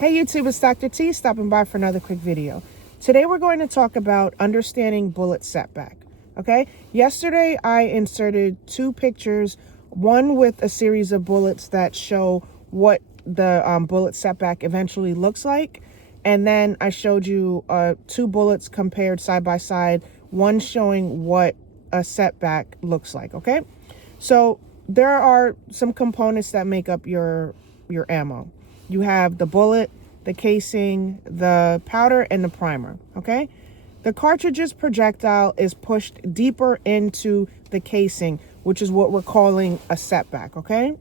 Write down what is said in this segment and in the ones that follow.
Hey YouTube, it's Dr. T stopping by for another quick video. Today we're going to talk about understanding bullet setback. Okay, yesterday I inserted two pictures, one with a series of bullets that show what the bullet setback eventually looks like. And then I showed you two bullets compared side by side, one showing what a setback looks like. Okay, so there are some components that make up your ammo. You have the bullet, the casing, the powder, and the primer, okay? The cartridge's projectile is pushed deeper into the casing, which is what we're calling a setback, okay?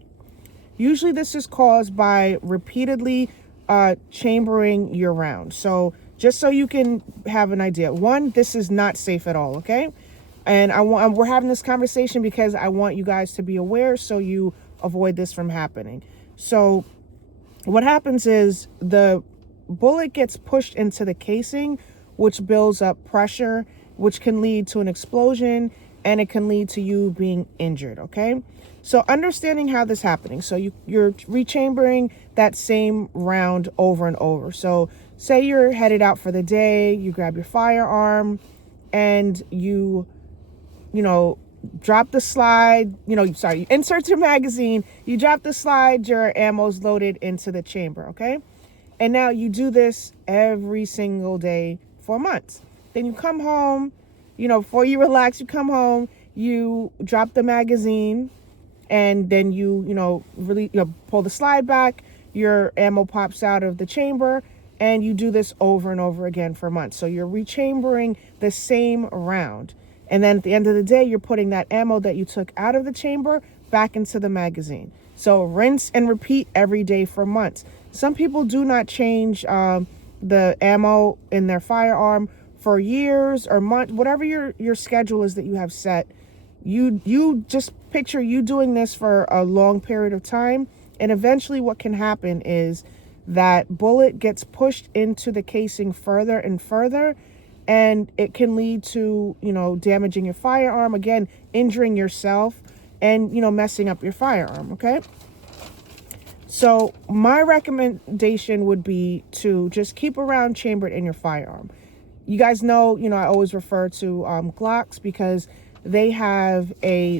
Usually this is caused by repeatedly chambering your round. So just so you can have an idea, one, this is not safe at all, okay? And we're having this conversation because I want you guys to be aware so you avoid this from happening. So what happens is the bullet gets pushed into the casing, which builds up pressure, which can lead to an explosion, and it can lead to you being injured, okay? So understanding how this is happening. So you're rechambering that same round over and over. So say you're headed out for the day, you grab your firearm, and you drop the slide, you insert your magazine, you drop the slide, your ammo's loaded into the chamber, okay? And now you do this every single day for months. Then you come home, before you relax, you come home, you drop the magazine, and then you pull the slide back, your ammo pops out of the chamber, and you do this over and over again for months. So you're rechambering the same round. And then at the end of the day, you're putting that ammo that you took out of the chamber back into the magazine. So rinse and repeat every day for months. Some people do not change the ammo in their firearm for years or months, whatever your schedule is that you have set. You just picture you doing this for a long period of time. And eventually what can happen is that bullet gets pushed into the casing further and further. And it can lead to, damaging your firearm, again, injuring yourself and, messing up your firearm, okay? So my recommendation would be to just keep a round chambered in your firearm. You guys know, I always refer to Glocks because they have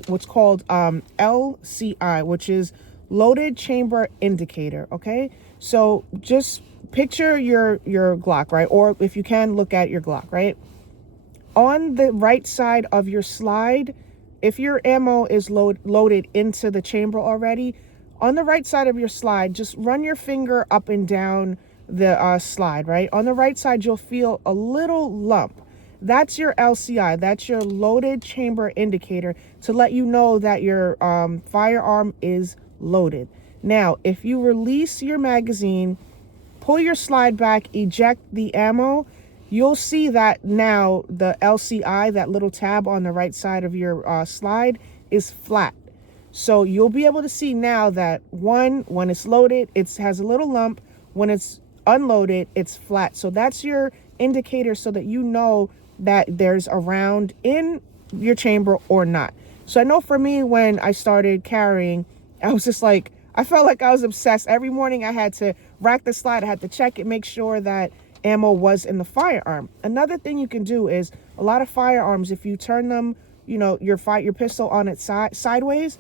what's called LCI, which is loaded chamber indicator, okay? So just picture your Glock, right? Or if you can, look at your Glock, right? On the right side of your slide, if your ammo is loaded into the chamber already, on the right side of your slide, just run your finger up and down the slide, right? On the right side, you'll feel a little lump. That's your LCI. That's your loaded chamber indicator to let you know that your firearm is loaded. Now, if you release your magazine, pull your slide back, eject the ammo, you'll see that now the LCI, that little tab on the right side of your slide, is flat. So you'll be able to see now that when it's loaded, it has a little lump. When it's unloaded, it's flat. So that's your indicator so that you know that there's a round in your chamber or not. So I know for me, when I started carrying, I was just like, I felt like I was obsessed. Every morning I had to rack the slide. I had to check it, make sure that ammo was in the firearm. Another thing you can do is a lot of firearms, if you turn them, your pistol on its sideways,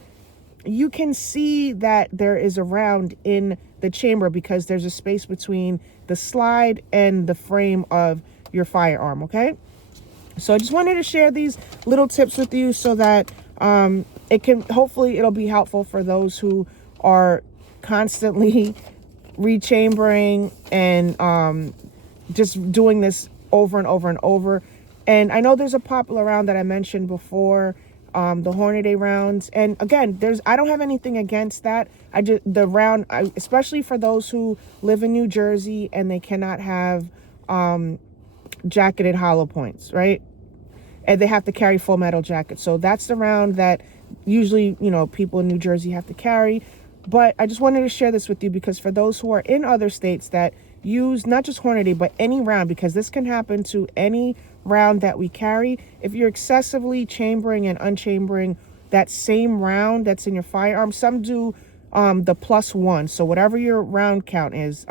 you can see that there is a round in the chamber because there's a space between the slide and the frame of your firearm, okay? So I just wanted to share these little tips with you so that hopefully it'll be helpful for those who are constantly rechambering and just doing this over and over and over. And I know there's a popular round that I mentioned before, the Hornady rounds. And again, I don't have anything against that. Especially for those who live in New Jersey and they cannot have jacketed hollow points, right? And they have to carry full metal jackets. So that's the round that usually, people in New Jersey have to carry. But I just wanted to share this with you because for those who are in other states that use not just Hornady, but any round, because this can happen to any round that we carry. If you're excessively chambering and unchambering that same round that's in your firearm, some do the +1. So whatever your round count is,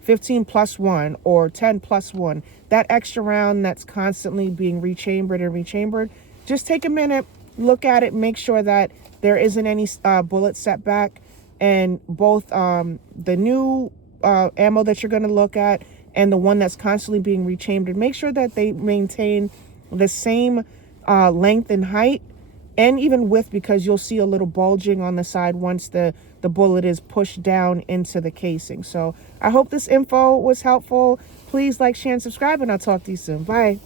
15 +1 or 10 +1, that extra round that's constantly being rechambered and rechambered, just take a minute, look at it, make sure that there isn't any bullet setback. And both the new ammo that you're going to look at and the one that's constantly being rechambered, make sure that they maintain the same length and height and even width, because you'll see a little bulging on the side once the bullet is pushed down into the casing. So I hope this info was helpful. Please like, share, and subscribe, and I'll talk to you soon. Bye.